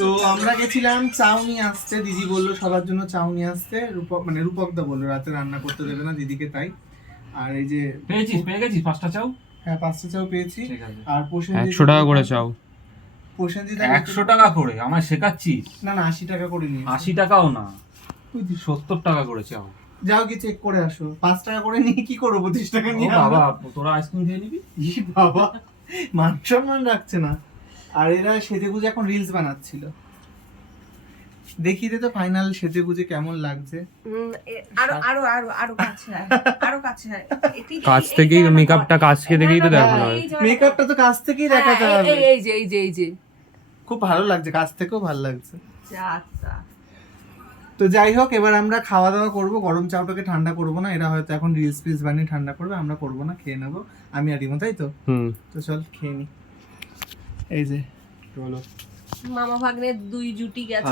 তো আমরা গেছিলাম চাউ নিয়ে আসতে, দিদি বললো সবার জন্য চাউ নিয়ে আসতে, রূপকদা বললো রাতে রান্না করতে দেবে না দিদিকে, তাই। আর এই যে পেয়ে গেছিস 5টা চাউ? হ্যাঁ 5টা চাউ পেয়েছি। আর 100 টাকা করে চাও। প্রসেনজিৎ 100 টাকা করে আমায় শেখাচ্ছিস? না 80 টাকা করে নিয়ে 80 টাকাও না, 70 টাকা করে চাও। যাও কি চেক করে আসো। 5 টাকা করে নিয়ে কি করবো, 25 টাকা ও নিয়ে বাবা, তোরা আইসক্রিম খেয়ে নিবি? বাবা মান সম্মান রাখছে না। আর এরা সেজেগুজে এখন রিলস বানাচ্ছিল, দেখিয়ে দে তো ফাইনাল সেজেগুজে কেমন লাগছে। আরো আরো আরো আরো কাছে আয়, আরো কাছে আয়। কাছ থেকেই মেকআপটা কাছকে দেখেই তো দেখানো হয়। মেকআপটা তো কাছ থেকেই দেখাতে হবে। এই যে খুব ভালো লাগছে, কাছ থেকেও ভালো লাগছে। আচ্ছা তো যাই হোক, এবার আমরা খাওয়া দাওয়া করবো। গরম চাউটাকে ঠান্ডা করবো না, এরা হয়তো এখন রিলস ফিলস বানিয়ে ঠান্ডা করবে, আমরা করবো না, খেয়ে নেবো আমি আর ইমো, তাই তো। তো চল খেয়ে নি। এই যে মামা ভাগ্নের 2 জুটি গেছে।